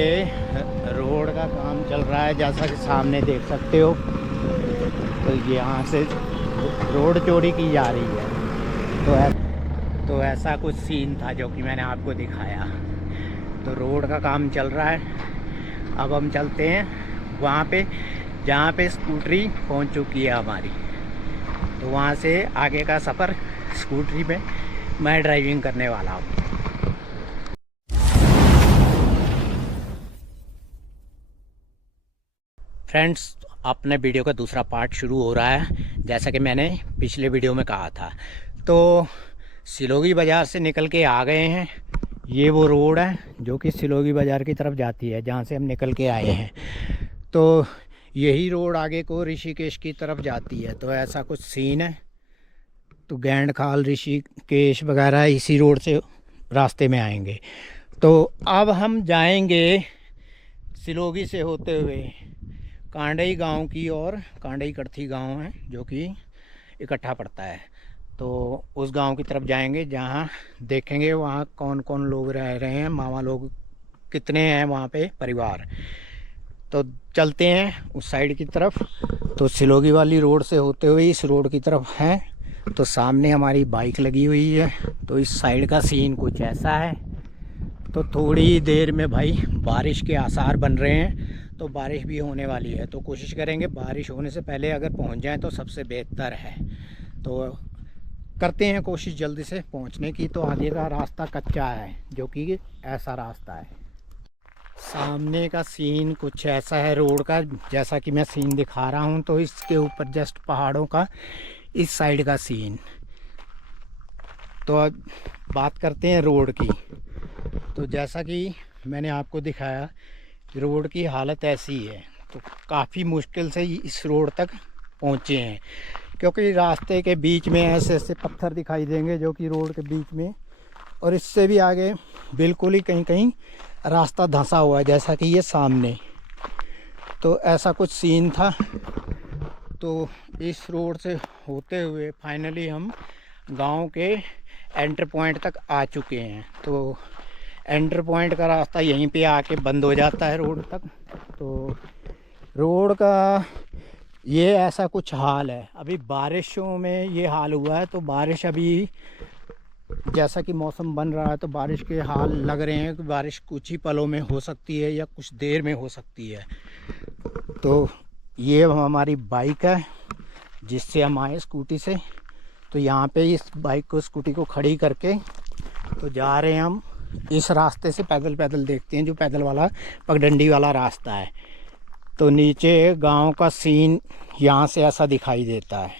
ये रोड का काम चल रहा है, जैसा कि सामने देख सकते हो। तो यहाँ से रोड चोरी की जा रही है। तो ऐसा कुछ सीन था जो कि मैंने आपको दिखाया। तो रोड का काम चल रहा है। अब हम चलते हैं वहाँ पे जहाँ पे स्कूटरी पहुँच चुकी है हमारी। तो वहाँ से आगे का सफ़र स्कूटरी में मैं ड्राइविंग करने वाला हूँ। फ्रेंड्स, अपने वीडियो का दूसरा पार्ट शुरू हो रहा है, जैसा कि मैंने पिछले वीडियो में कहा था। तो सिलोगी बाज़ार से निकल के आ गए हैं। ये वो रोड है जो कि सिलोगी बाज़ार की तरफ जाती है, जहाँ से हम निकल के आए हैं। तो यही रोड आगे को ऋषिकेश की तरफ जाती है। तो ऐसा कुछ सीन है। तो गैंड खाल ऋषिकेश वगैरह इसी रोड से रास्ते में आएंगे। तो अब हम जाएंगे सिलोगी से होते हुए कांडई गांव की ओर। कांडई कड़थी गांव है जो कि इकट्ठा पड़ता है। तो उस गांव की तरफ जाएंगे, जहां देखेंगे वहां कौन कौन लोग रह रहे हैं, मामा लोग कितने हैं वहां पे परिवार। तो चलते हैं उस साइड की तरफ। तो सिलोगी वाली रोड से होते हुए इस रोड की तरफ है। तो सामने हमारी बाइक लगी हुई है। तो इस साइड का सीन कुछ ऐसा है। तो थोड़ी देर में भाई बारिश के आसार बन रहे हैं। तो बारिश भी होने वाली है। तो कोशिश करेंगे बारिश होने से पहले अगर पहुंच जाएं तो सबसे बेहतर है। तो करते हैं कोशिश जल्दी से पहुंचने की। तो आगे का रास्ता कच्चा है, जो कि ऐसा रास्ता है। सामने का सीन कुछ ऐसा है रोड का, जैसा कि मैं सीन दिखा रहा हूं। तो इसके ऊपर जस्ट पहाड़ों का इस साइड का सीन। तो अब बात करते हैं रोड की। तो जैसा कि मैंने आपको दिखाया, रोड की हालत ऐसी है। तो काफ़ी मुश्किल से इस रोड तक पहुँचे हैं, क्योंकि रास्ते के बीच में ऐसे ऐसे पत्थर दिखाई देंगे जो कि रोड के बीच में, और इससे भी आगे बिल्कुल ही कहीं कहीं रास्ता धंसा हुआ है, जैसा कि ये सामने। तो ऐसा कुछ सीन था। तो इस रोड से होते हुए फाइनली हम गांव के एंटर पॉइंट तक आ चुके हैं। तो एंटर पॉइंट का रास्ता यहीं पे आके बंद हो जाता है रोड तक। तो रोड का ये ऐसा कुछ हाल है। अभी बारिशों में ये हाल हुआ है। तो बारिश अभी जैसा कि मौसम बन रहा है, तो बारिश के हाल लग रहे हैं कि बारिश कुछ ही पलों में हो सकती है या कुछ देर में हो सकती है। तो ये हमारी बाइक है जिससे हम आए स्कूटी से। तो यहाँ पे इस बाइक को स्कूटी को खड़ी करके तो जा रहे हैं हम इस रास्ते से। पैदल पैदल देखते हैं, जो पैदल वाला पगडंडी वाला रास्ता है। तो नीचे गांव का सीन यहाँ से ऐसा दिखाई देता है।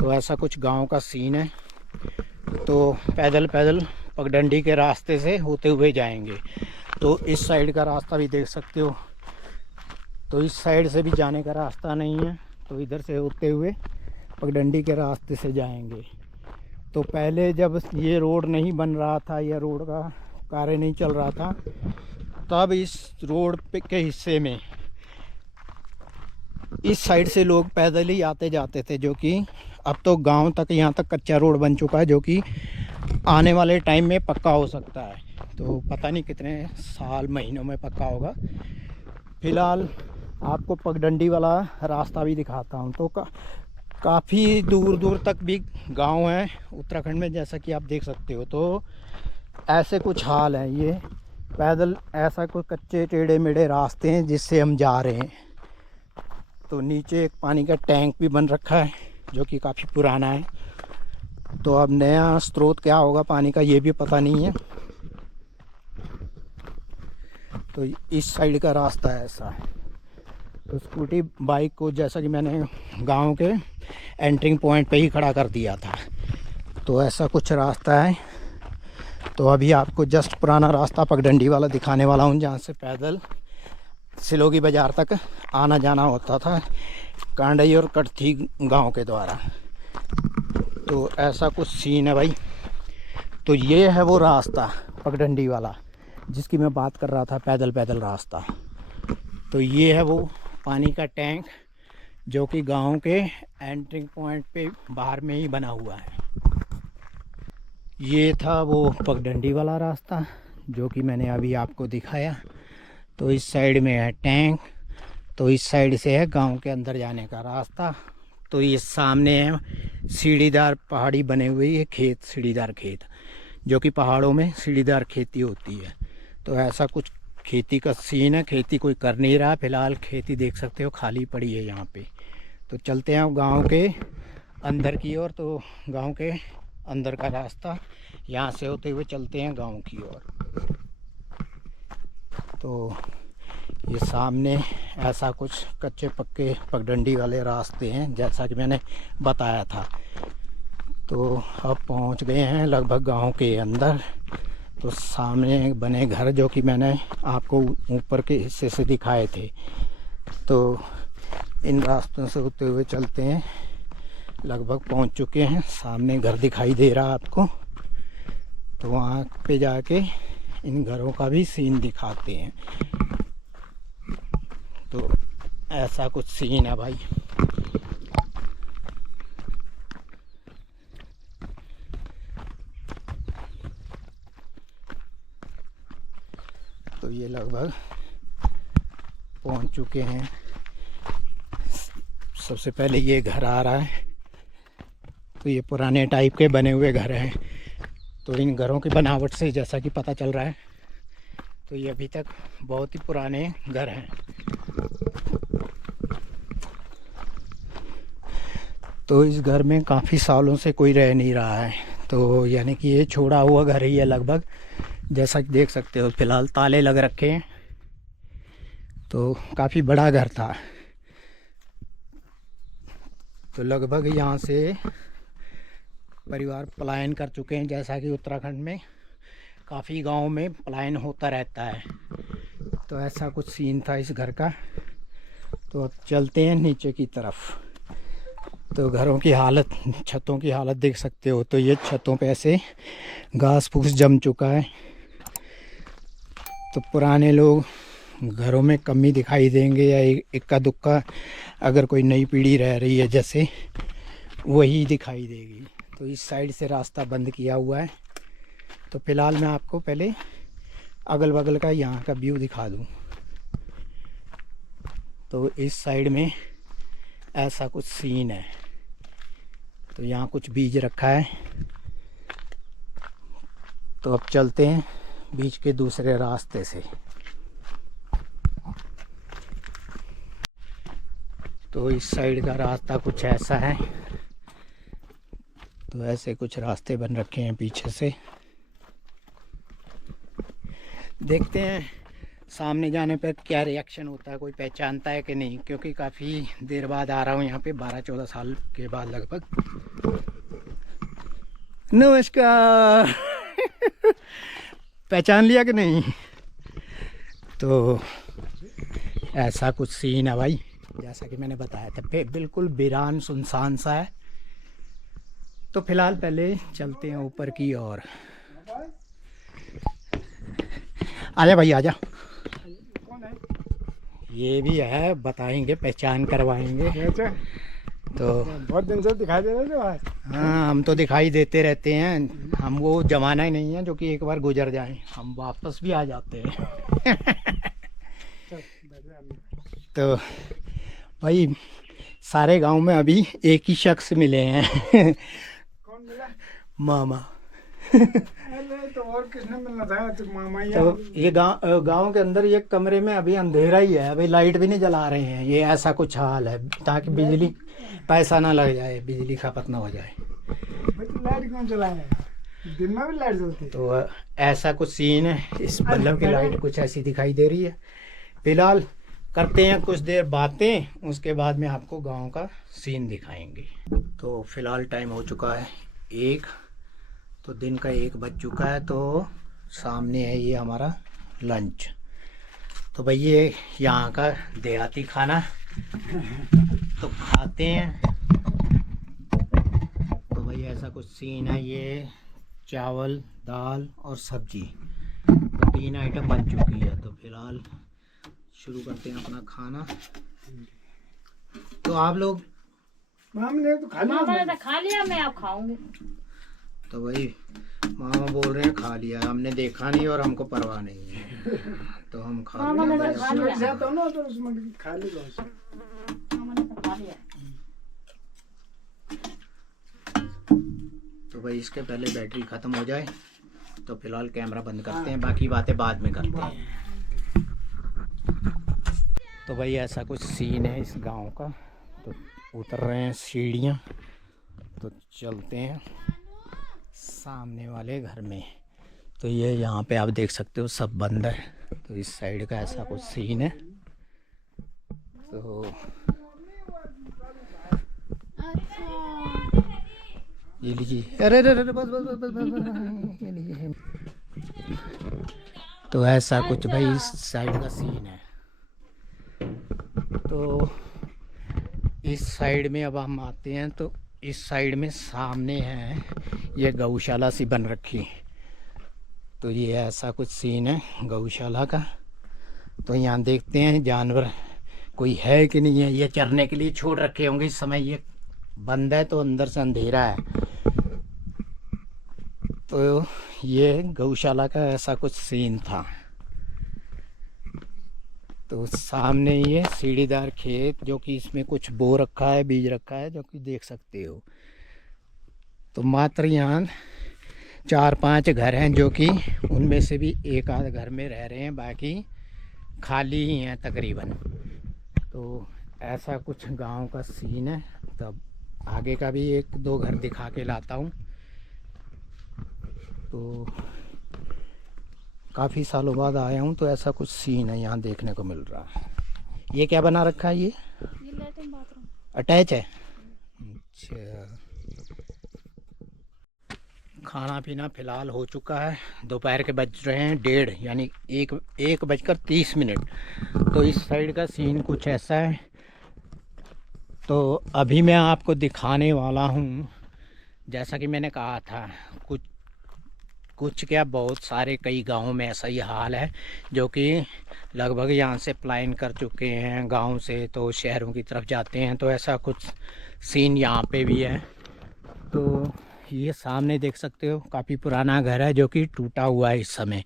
तो ऐसा कुछ गांव का सीन है। तो पैदल पैदल पगडंडी के रास्ते से होते हुए जाएंगे। तो इस साइड का रास्ता भी देख सकते हो। तो इस साइड से भी जाने का रास्ता नहीं है। तो इधर से होते हुए पगडंडी के रास्ते से जाएंगे। तो पहले जब ये रोड नहीं बन रहा था या रोड का कार्य नहीं चल रहा था, तब इस रोड पे के हिस्से में इस साइड से लोग पैदल ही आते जाते थे, जो कि अब तो गांव तक यहाँ तक कच्चा रोड बन चुका है, जो कि आने वाले टाइम में पक्का हो सकता है। तो पता नहीं कितने साल महीनों में पक्का होगा। फिलहाल आपको पगडंडी वाला रास्ता भी दिखाता हूँ। तो काफ़ी दूर दूर तक भी गांव है उत्तराखंड में, जैसा कि आप देख सकते हो। तो ऐसे कुछ हाल है। ये पैदल ऐसा कोई कच्चे टेढ़े मेढ़े रास्ते हैं जिससे हम जा रहे हैं। तो नीचे एक पानी का टैंक भी बन रखा है, जो कि काफ़ी पुराना है। तो अब नया स्रोत क्या होगा पानी का, ये भी पता नहीं है। तो इस साइड का रास्ता ऐसा है। तो स्कूटी बाइक को जैसा कि मैंने गांव के एंट्रिंग पॉइंट पे ही खड़ा कर दिया था। तो ऐसा कुछ रास्ता है। तो अभी आपको जस्ट पुराना रास्ता पगडंडी वाला दिखाने वाला हूँ, जहाँ से पैदल सिलोगी बाज़ार तक आना जाना होता था कांडई और कड़थी गांव के द्वारा। तो ऐसा कुछ सीन है भाई। तो ये है वो रास्ता पगडंडी वाला जिसकी मैं बात कर रहा था, पैदल पैदल रास्ता। तो ये है वो पानी का टैंक, जो कि गांव के एंट्रिंग पॉइंट पे बाहर में ही बना हुआ है। ये था वो पगडंडी वाला रास्ता जो कि मैंने अभी आपको दिखाया। तो इस साइड में है टैंक। तो इस साइड से है गांव के अंदर जाने का रास्ता। तो ये सामने है सीढ़ीदार पहाड़ी बने हुई है खेत, सीढ़ीदार खेत, जो कि पहाड़ों में सीढ़ीदार खेती होती है। तो ऐसा कुछ खेती का सीन है। खेती कोई कर नहीं रहा फिलहाल, खेती देख सकते हो खाली पड़ी है यहाँ पे। तो चलते हैं गांव के अंदर की ओर। तो गांव के अंदर का रास्ता यहाँ से होते हुए चलते हैं गांव की ओर। तो ये सामने ऐसा कुछ कच्चे पक्के पगडंडी वाले रास्ते हैं जैसा कि मैंने बताया था। तो अब पहुंच गए हैं लगभग गांव के अंदर। तो सामने बने घर जो कि मैंने आपको ऊपर के हिस्से से दिखाए थे। तो इन रास्तों से होते हुए चलते हैं, लगभग पहुंच चुके हैं। सामने घर दिखाई दे रहा है आपको। तो वहाँ पे जाके इन घरों का भी सीन दिखाते हैं। तो ऐसा कुछ सीन है भाई। तो ये लगभग पहुंच चुके हैं। सबसे पहले ये घर आ रहा है। तो ये पुराने टाइप के बने हुए घर हैं। तो इन घरों की बनावट से जैसा कि पता चल रहा है, तो ये अभी तक बहुत ही पुराने घर हैं। तो इस घर में काफ़ी सालों से कोई रह नहीं रहा है। तो यानी कि ये छोड़ा हुआ घर ही है लगभग, जैसा कि देख सकते हो। फिलहाल ताले लग रखे हैं। तो काफ़ी बड़ा घर था। तो लगभग यहाँ से परिवार पलायन कर चुके हैं। जैसा कि उत्तराखंड में काफ़ी गांव में पलायन होता रहता है। तो ऐसा कुछ सीन था इस घर का। तो अब चलते हैं नीचे की तरफ। तो घरों की हालत, छतों की हालत देख सकते हो। तो ये छतों पे ऐसे घास फूस जम चुका है। तो पुराने लोग घरों में कम ही दिखाई देंगे, या इक्का दुक्का अगर कोई नई पीढ़ी रह रही है जैसे, वही दिखाई देगी। तो इस साइड से रास्ता बंद किया हुआ है। तो फिलहाल मैं आपको पहले अगल बगल का यहाँ का व्यू दिखा दूँ। तो इस साइड में ऐसा कुछ सीन है। तो यहाँ कुछ बीज रखा है। तो अब चलते हैं बीच के दूसरे रास्ते से। तो इस साइड का रास्ता कुछ ऐसा है। तो ऐसे कुछ रास्ते बन रखे हैं पीछे से। देखते हैं सामने जाने पर क्या रिएक्शन होता है, कोई पहचानता है कि नहीं, क्योंकि काफ़ी देर बाद आ रहा हूँ यहाँ पे, 12-14 साल के बाद लगभग। नमस्कार। पहचान लिया कि नहीं? तो ऐसा कुछ सीन है भाई, जैसा कि मैंने बताया था। बिल्कुल वीरान सुनसान सा है। तो फिलहाल पहले चलते हैं ऊपर की ओर। आजा भाई आजा। ये भी है, बताएंगे, पहचान करवाएंगे। तो बहुत दिन से दिखाई दे रहे थे आज। हाँ, हम तो दिखाई देते रहते हैं। हम वो जमाना ही नहीं है जो कि एक बार गुजर जाए, हम वापस भी आ जाते हैं। तो भाई सारे गांव में अभी एक ही शख्स मिले हैं। कौन मिला? मामा। अरे तो और किसने मिलना था? तो मामा ही। तो ये गांव के अंदर ये कमरे में अभी अंधेरा ही है, अभी लाइट भी नहीं जला रहे हैं। ये ऐसा कुछ हाल है ताकि बिजली पैसा ना लग जाए, बिजली खपत ना हो जाए। लाइट कौन चलाए? दिन में भी लाइट जलती है। तो ऐसा कुछ सीन है। इस बल्ब की लाइट कुछ ऐसी दिखाई दे रही है। फिलहाल करते हैं कुछ देर बातें, उसके बाद में आपको गांव का सीन दिखाएंगे। तो फिलहाल टाइम हो चुका है 1, तो दिन का 1 बज चुका है। तो सामने है ये हमारा लंच। तो भाई ये यहाँ का देहाती खाना तो खाते हैं। तो भाई ऐसा कुछ सीन है। ये चावल, दाल और सब्जी, तो 3 आइटम बन चुकी है। तो फिलहाल शुरू करते हैं अपना खाना। तो आप लोग? मामा ने तो खा लिया। मामा ने तो खा लिया, मैं अब खाऊंगी। तो भाई मामा बोल रहे हैं खा लिया, हमने देखा नहीं और हमको परवाह नहीं है। तो हम खा हाँ, लें। मैंने खा लिया। जाता हूँ ना तो उसमें खाली बहुत से। हाँ, मैंने तो खा लिया। तो भाई इसके पहले बैटरी ख़त्म हो जाए तो फिलहाल कैमरा बंद करते हैं, बाकी बातें बाद में करते हैं। तो भाई ऐसा कुछ सीन है इस गांव का। तो उतर रहे हैं सीढ़ियाँ, तो चलते हैं सामने वाले घर में। तो ये यहाँ पे आप देख सकते हो सब बंद है। तो इस साइड का ऐसा कुछ सीन है। तो ये लीजिए, अरे अरे अरे बस बस बस बस बस बस, ये लीजिए। तो ऐसा कुछ भाई इस साइड का सीन है। तो इस साइड में अब हम आते हैं, तो इस साइड में सामने है ये गौशाला सी बन रखी। तो ये ऐसा कुछ सीन है गौशाला का। तो यहाँ देखते हैं जानवर कोई है कि नहीं है। ये चरने के लिए छोड़ रखे होंगे, इस समय ये बंद है तो अंदर से अंधेरा है। तो ये गौशाला का ऐसा कुछ सीन था। तो सामने ये सीढ़ीदार खेत, जो कि इसमें कुछ बो रखा है, बीज रखा है, जो कि देख सकते हो। तो मात्र यहाँ 4-5 घर हैं, जो कि उनमें से भी एक आध घर में रह रहे हैं, बाकी खाली ही हैं तकरीबन। तो ऐसा कुछ गांव का सीन है। तब आगे का भी 1-2 घर दिखा के लाता हूँ। तो काफ़ी सालों बाद आया हूँ, तो ऐसा कुछ सीन है यहाँ देखने को मिल रहा है। ये क्या बना रखा है? ये लैट्रिन बाथरूम अटैच है। अच्छा, खाना पीना फिलहाल हो चुका है। दोपहर के बज रहे हैं 1:30, यानी 1:30। तो इस साइड का सीन कुछ ऐसा है। तो अभी मैं आपको दिखाने वाला हूँ, जैसा कि मैंने कहा था, कुछ क्या बहुत सारे कई गांवों में ऐसा ही हाल है, जो कि लगभग यहाँ से पलायन कर चुके हैं गांव से, तो शहरों की तरफ जाते हैं। तो ऐसा कुछ सीन यहाँ पे भी है। तो ये सामने देख सकते हो काफ़ी पुराना घर है, जो कि टूटा हुआ है इस समय।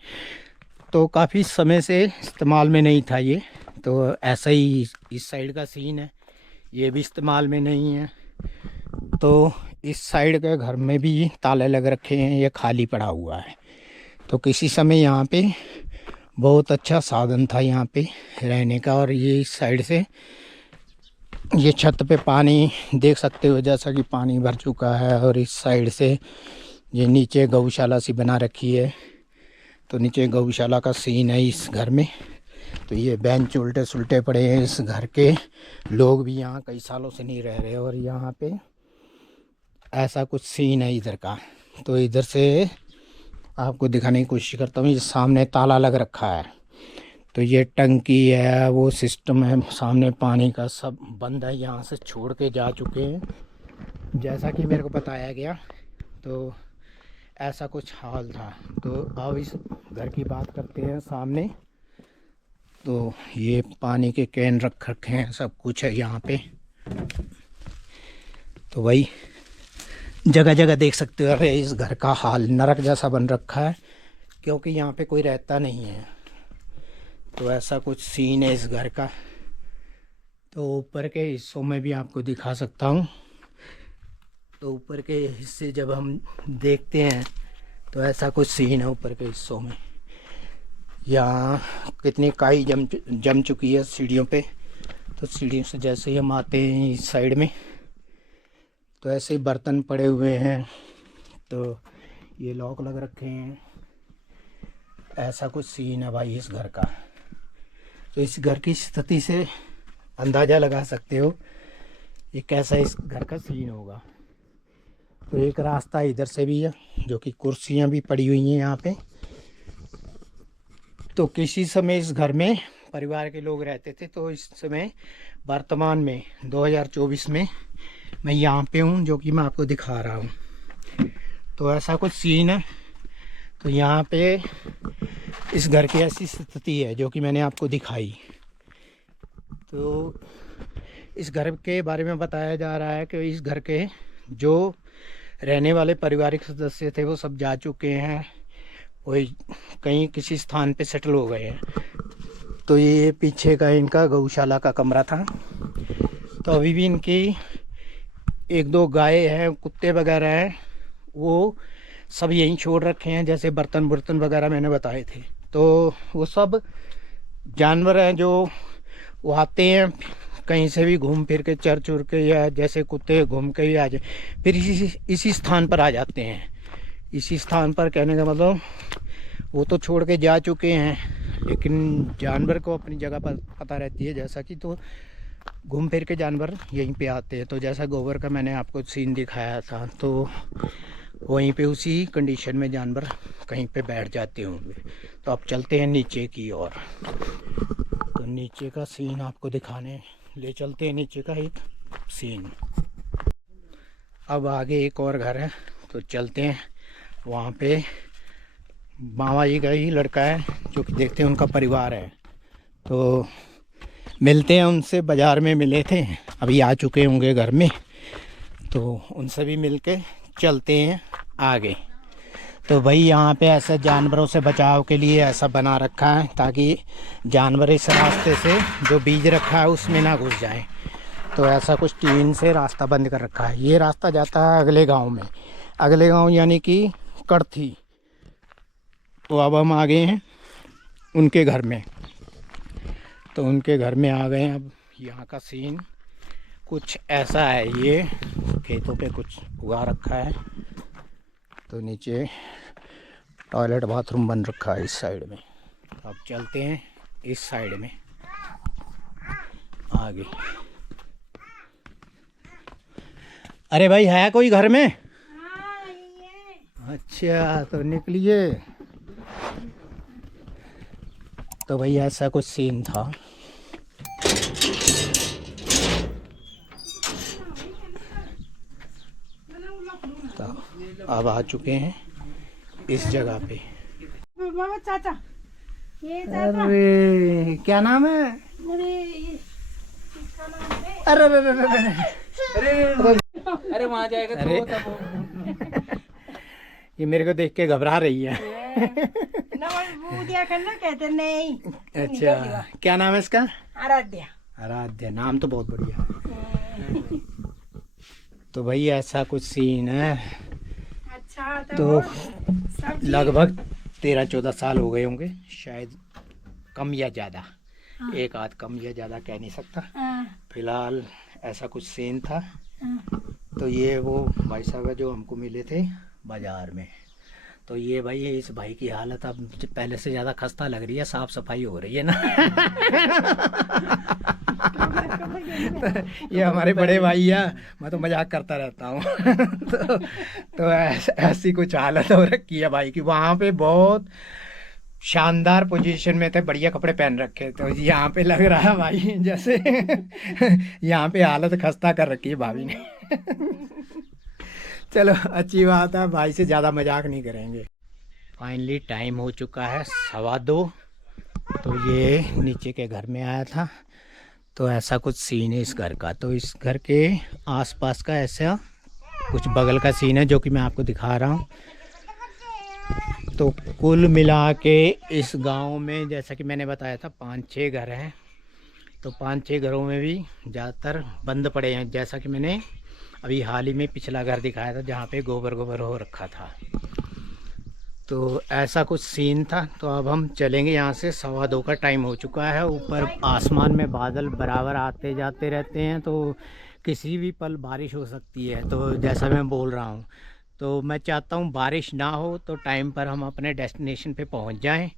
तो काफ़ी समय से इस्तेमाल में नहीं था ये। तो ऐसा ही इस साइड का सीन है, ये भी इस्तेमाल में नहीं है। तो इस साइड के घर में भी ताले लग रखे हैं, ये खाली पड़ा हुआ है। तो किसी समय यहाँ पे बहुत अच्छा साधन था यहाँ पे रहने का। और ये इस साइड से ये छत पे पानी देख सकते हो, जैसा कि पानी भर चुका है। और इस साइड से ये नीचे गौशाला सी बना रखी है। तो नीचे गौशाला का सीन है इस घर में। तो ये बेंच उल्टे सुलटे पड़े हैं, इस घर के लोग भी यहाँ कई सालों से नहीं रह रहे। और यहाँ पे ऐसा कुछ सीन है इधर का। तो इधर से आपको दिखाने की कोशिश करता हूँ। ये सामने ताला लग रखा है। तो ये टंकी है, वो सिस्टम है, सामने पानी का सब बंद है, यहाँ से छोड़ के जा चुके हैं, जैसा कि मेरे को बताया गया। तो ऐसा कुछ हाल था। तो अब इस घर की बात करते हैं सामने। तो ये पानी के कैन रख रखे हैं, सब कुछ है यहाँ पे। तो वही जगह जगह देख सकते हो। अरे इस घर का हाल नरक जैसा बन रखा है, क्योंकि यहाँ पे कोई रहता नहीं है। तो ऐसा कुछ सीन है इस घर का। तो ऊपर के हिस्सों में भी आपको दिखा सकता हूँ। तो ऊपर के हिस्से जब हम देखते हैं, तो ऐसा कुछ सीन है ऊपर के हिस्सों में। यहाँ कितनी काई जम चुकी है सीढ़ियों पे। तो सीढ़ियों से जैसे ही हम आते हैं इस साइड में, तो ऐसे ही बर्तन पड़े हुए हैं। तो ये लॉक लग रखे हैं। ऐसा कुछ सीन है भाई इस घर का। तो इस घर की स्थिति से अंदाज़ा लगा सकते हो ये कैसा इस घर का सीन होगा। तो एक रास्ता इधर से भी है, जो कि कुर्सियां भी पड़ी हुई हैं यहाँ पे। तो किसी समय इस घर में परिवार के लोग रहते थे। तो इस समय वर्तमान में 2024 में मैं यहाँ पे हूँ, जो कि मैं आपको दिखा रहा हूँ। तो ऐसा कुछ सीन है। तो यहाँ पे इस घर की ऐसी स्थिति है, जो कि मैंने आपको दिखाई। तो इस घर के बारे में बताया जा रहा है कि इस घर के जो रहने वाले पारिवारिक सदस्य थे, वो सब जा चुके हैं, वही कहीं किसी स्थान पे सेटल हो गए हैं। तो ये पीछे का इनका गौशाला का कमरा था। तो अभी भी इनकी 1-2 गाय हैं, कुत्ते वगैरह हैं, वो सब यहीं छोड़ रखे हैं। जैसे बर्तन वगैरह मैंने बताए थे, तो वो सब जानवर हैं जो वो आते हैं कहीं से भी घूम फिर के, चर चुर के, या जैसे कुत्ते घूम के ही आ जाए, फिर इसी स्थान पर आ जाते हैं। इसी स्थान पर कहने का मतलब वो तो छोड़ के जा चुके हैं, लेकिन जानवर को अपनी जगह पर पता रहती है, जैसा कि तो घूम फिर के जानवर यहीं पे आते हैं। तो जैसा गोबर का मैंने आपको सीन दिखाया था, तो वहीं पे उसी कंडीशन में जानवर कहीं पे बैठ जाते होंगे। तो अब चलते हैं नीचे की ओर। तो नीचे का सीन आपको दिखाने ले चलते हैं, नीचे का एक सीन। अब आगे एक और घर है, तो चलते हैं वहाँ पे। मामा जी का ही लड़का है, जो कि देखते हैं उनका परिवार है, तो मिलते हैं उनसे। बाज़ार में मिले थे, अभी आ चुके होंगे घर में, तो उनसे भी मिल के चलते हैं आगे। तो भाई यहाँ पे ऐसा जानवरों से बचाव के लिए ऐसा बना रखा है, ताकि जानवर इस रास्ते से जो बीज रखा है उसमें ना घुस जाएं। तो ऐसा कुछ टीन से रास्ता बंद कर रखा है। ये रास्ता जाता है अगले गांव में, अगले गांव यानी कि कड़थी। तो अब हम आ गए हैं उनके घर में। तो उनके घर में आ गए हैं। अब यहाँ का सीन कुछ ऐसा है, ये खेतों पे कुछ उगा रखा है। तो नीचे टॉयलेट बाथरूम बन रखा है इस साइड में। तो अब चलते हैं इस साइड में आगे। अरे भाई है कोई घर में? अच्छा, तो निकलिए। तो भाई ऐसा कुछ सीन था। तो अब आ चुके हैं इस जगह पे। चाचा, ये चाचा, अरे क्या नाम है? अरे अरे अरे अरे अरे वहाँ जाएगा अरे ये मेरे को देख के घबरा रही है। कहते नहीं। अच्छा, क्या नाम है इसका? आराध्या। आराध्या, नाम तो बहुत बढ़िया है। तो भाई ऐसा कुछ सीन है। अच्छा, तो लगभग 13-14 साल हो गए होंगे शायद, कम या ज़्यादा। एक आध कम या ज़्यादा कह नहीं सकता। फिलहाल ऐसा कुछ सीन था। तो ये वो भाई साहब है जो हमको मिले थे बाज़ार में। तो ये भाई इस भाई की हालत अब पहले से ज़्यादा खस्ता लग रही है, साफ़ सफाई हो रही है ना। तो ये हमारे बड़े भाई है, मैं तो मजाक करता रहता हूँ। तो ऐसी कुछ हालत हो रखी है भाई की। वहाँ पे बहुत शानदार पोजीशन में थे, बढ़िया कपड़े पहन रखे। तो यहाँ पे लग रहा है भाई जैसे यहाँ पे हालत खस्ता कर रखी है भाभी ने। चलो अच्छी बात है, भाई से ज़्यादा मजाक नहीं करेंगे। फाइनली टाइम हो चुका है 2:15। तो ये नीचे के घर में आया था। तो ऐसा कुछ सीन है इस घर का। तो इस घर के आसपास का ऐसा कुछ बगल का सीन है, जो कि मैं आपको दिखा रहा हूँ। तो कुल मिला के इस गांव में, जैसा कि मैंने बताया था, 5-6 घर हैं। तो 5-6 घरों में भी ज़्यादातर बंद पड़े हैं। जैसा कि मैंने अभी हाल ही में पिछला घर दिखाया था, जहाँ पे गोबर हो रखा था। तो ऐसा कुछ सीन था। तो अब हम चलेंगे यहाँ से। 2:15 का टाइम हो चुका है। ऊपर आसमान में बादल बराबर आते जाते रहते हैं, तो किसी भी पल बारिश हो सकती है। तो जैसा मैं बोल रहा हूँ, तो मैं चाहता हूँ बारिश ना हो, तो टाइम पर हम अपने डेस्टिनेशन पे पहुँच जाएं,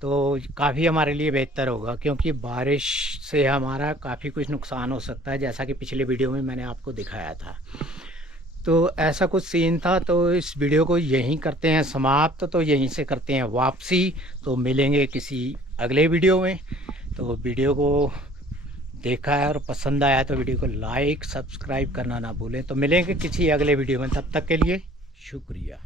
तो काफ़ी हमारे लिए बेहतर होगा। क्योंकि बारिश से हमारा काफ़ी कुछ नुकसान हो सकता है, जैसा कि पिछले वीडियो में मैंने आपको दिखाया था। तो ऐसा कुछ सीन था। तो इस वीडियो को यहीं करते हैं समाप्त। तो यहीं से करते हैं वापसी। तो मिलेंगे किसी अगले वीडियो में। तो वीडियो को देखा है और पसंद आया तो वीडियो को लाइक सब्सक्राइब करना ना भूलें। तो मिलेंगे किसी अगले वीडियो में, तब तक के लिए शुक्रिया।